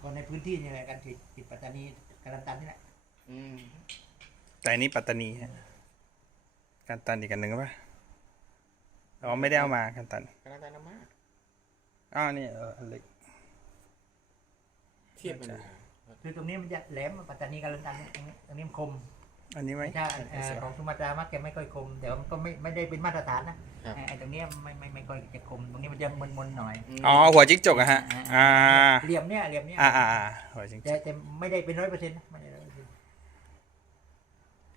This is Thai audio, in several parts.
ก็ในพื้นที่นี่แหละการผลิตผลิตปัตตานีกาลันตันนี่แหละอืมแต่อันนี้ปัตตานีฮะกันตันอีกอันหนึ่งป่ะอ๋อไม่ได้เอามากันตันกาลันตันอามาอ้าวนี่เอออันเล็กเทียบกันดูคือตรงนี้มันจะแหลมปัตตานีกาลันตันเนี่ยตรงนี้ตรงนี้มันคม อันนี้ไหมถ้าเอ่อของสุมาตรามักจะไม่ค่อยคมแต่ว่ามันก็ไม่ไม่ได้เป็นมาตรฐานนะไอ้ไอ้ตรงเนี้ยไม่ไม่ไม่ค่อยจะคมตรงนี้มันจะมึนๆหน่อยอ๋อหัวจิ๊กจกอะฮะอ่าเหลี่ยมเนี่ยเหลี่ยมเนี่ยอ่าอ่าอ่าหัวจิ๊กจแต่กแต่ไม่ได้เป็นร้อยเปอร์เซ็นต์นะไม่ได้ร้อยเปอร์เซ็นต์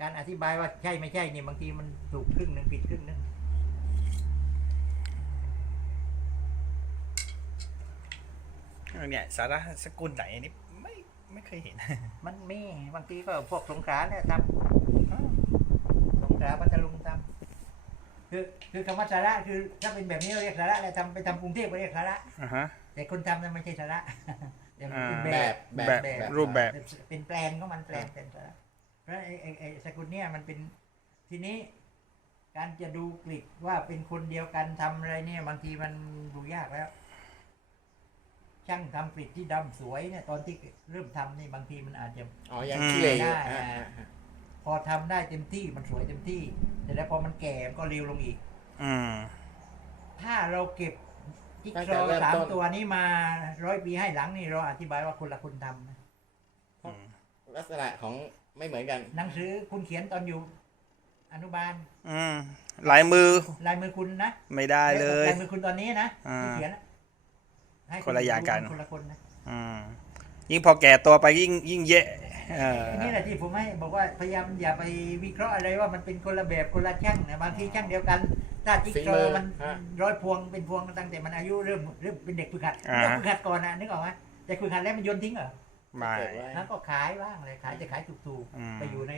การอธิบายว่าใช่ไม่ใช่นี่บางทีมันถูกครึ่งหนึ่งผิดครึ่งหนึ่งอันเนี่ยสาระสกุลไหนอันนี้ ไม่ไม่เคยเห็น มันมี บางทีก็พวกสงขลาเนี่ยทำสงขลาพัทลุงทำคือคือคำว่าสาระคือถ้าเป็นแบบนี้เราเรียกสาระแต่ทำไปทำกรุงเทพก็เรียกสาระอ่าฮะ แต่คนทำนั้นไม่ใช่สาระแต่มันเป็นแบแบบบแบบรูปแบบ เป็นแปลนของมันแปลนเป็นสาระเพราะไอ้ไอ้ไอ้สกุลเนี่ยมันเป็นทีนี้ การจะดูกลิดว่าเป็นคนเดียวกันทำอะไรเนี่ย บางทีมันดูยากแล้ว ช่างทำกลิดที่ดำสวยเนี่ยตอนที่เริ่มทำนี่บางทีมันอาจจะอ๋อยังขี้เหร่อยู่ได้อ่าอ่าอ่าพอทำได้เต็มที่มันสวยเต็มที่ แต่แล้วพอมันแก่มันก็เร็วลงอีก อืม ถ้าเราเก็บจิ๊กซอว์สามตัวนี้มาร้อยปีให้หลังนี่เราอธิบายว่าคนละคนทำนะอืมลักษณะของไม่เหมือนกัน หนังสือคุณเขียนตอนอยู่ อนุบาล อืมลายมือลายมือคุณนะไม่ได้เลยลายมือคุณตอนนี้นะอ่าที่เขียนนะ ให้คนละอย่างกัน คนละคนนะอืมยิ่งพอแก่ตัวไปยิ่งยิ่งเยะเอออันนี่แหละที่ผมให้บอกว่าพยายามอย่าไปวิเคราะห์อะไรว่ามันเป็นคนละแบบคนละช่างนะบางทีช่างเดียวกันถ้าจิ๊กซอว์มันร้อยพวงเป็นพวงตั้งแต่มันอายุเริ่มเริ่มเป็นเด็กฝึกหัดอ่าเด็กฝึกหัดก่อนนะนึกออกไหมแต่ฝึกหัดแล้วมันโยนทิ้งเหรอไม่เก็บไว้แล้วก็ขายบ้างเลยขายจะขายถูกอืมๆไปอยู่ใน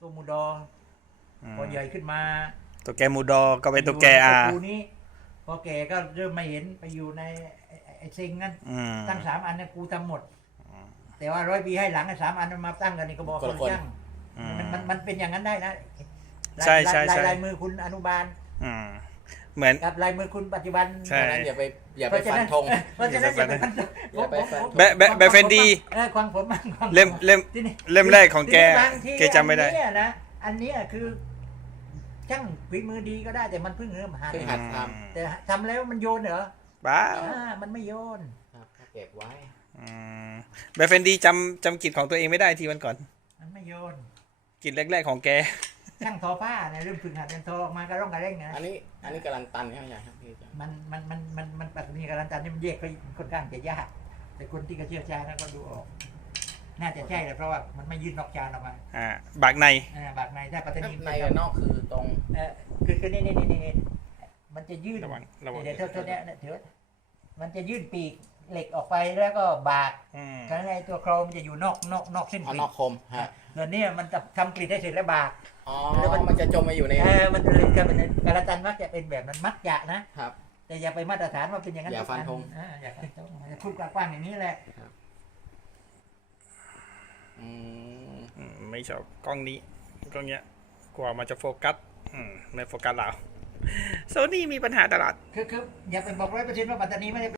ตัวมูดออืมพอใหญ่ขึ้นมาตัวแกมูดอก็เป็นตัวแกอายู่ในตระกูลนี้ พอแก่ก็เริ่มไม่เห็นไปอยู่ในไอ้ไอ้ไอ้เซ็งนั่นอืม ตั้งสามอันเนี่ยกูทำหมด แต่ว่าร้อยปีให้หลังไอ้สามอันมันมาตั้งกันนี่ก็บอกคนละคน ช่างอืมมันมันมันเป็นอย่างนั้นได้นะลายใช่ใช่ลายใช่ ลายมือคุณอนุบาลอืมเหมือน กับลายมือคุณปัจจุบันใช่เพราะฉะนั้นอย่าไปอย่าเพไปราะฉะฟันนั้นธง เพราะฉะนั้นอย่าไปฟันธงอย่าไปฟันธง แบะแบะแบะเฟนดีเออความผมมั่งความผมเล่มเล่ม ที่นี่เล่มแรกของแกทีนี้บางทีแกจำไม่ได้ อันเนี้ยนะอันเนี้ยคือ ช่างฝีมือดีก็ได้แต่มันเพิ่งเริ่มหัดเพิ่งหัดทแต่ทำแล้วมันโยนเหรอบ้าอ่ามันไม่โยน ครับเก็บไว้อืมแบฟเฟนดีจำจำกิจของตัวเองไม่ได้ทีวันก่อน มันไม่โยน กิจแรก ๆ ของแก ช่างทอผ้าเนี่ยเริ่มฝึกหัดเป็นทอออกมากระร่องกระเร่งนะอันนี้อันนี้กำลังตันใช่ไหมครับพี่อาจารย์มันมันมันมันมันปัจจุบันการันตันนี่มันแยกไปค่อนข้างจะยาก แต่คนที่ก็เชี่ยวชาญนะก็ดูออก น่าจะใช่แหละเพราะว่ามันไม่ยื่นนอกจานออกมาอ่าบากในอ่าบากในถ้าปัตตานีในกับนอกคือตรงเออคือคือนี่นี่นี่นี่มันจะยื่นระวังระวังเดี๋ยวเท่าเท่าเนี้ยเนี่ยถือว่ามันจะยื่นปีกเหล็กออกไปแล้วก็บากอืมครั้งในตัวโครมนจะอยู่นอกนอกนอกเส้นเอากรีนดอกคมฮะแล้วเนี่ยมันจะทำกรีดให้เสร็จแล้วบากอ๋อแล้วมันมันจะจมมาอยู่ในเออมันเลยการเป็นการตันมักจะเป็นแบบนั้นมักจะนะครับ แต่อย่าไปมาตรฐานว่าเป็นอย่างนั้นอย่าฟันธงอ่าอย่าฟันธงพูดกว้างๆอย่างนี้แหละ อืมอืมไม่ชอบกล้องนี้กล้องเนี้ยกว่ามันจะโฟกัสอืมไม่โฟกัสเราโซนี่มีปัญหาตลอด คือคืออย่าไปบอกร้อยเปอร์เซ็นต์ว่าปัตตานีไม่ได้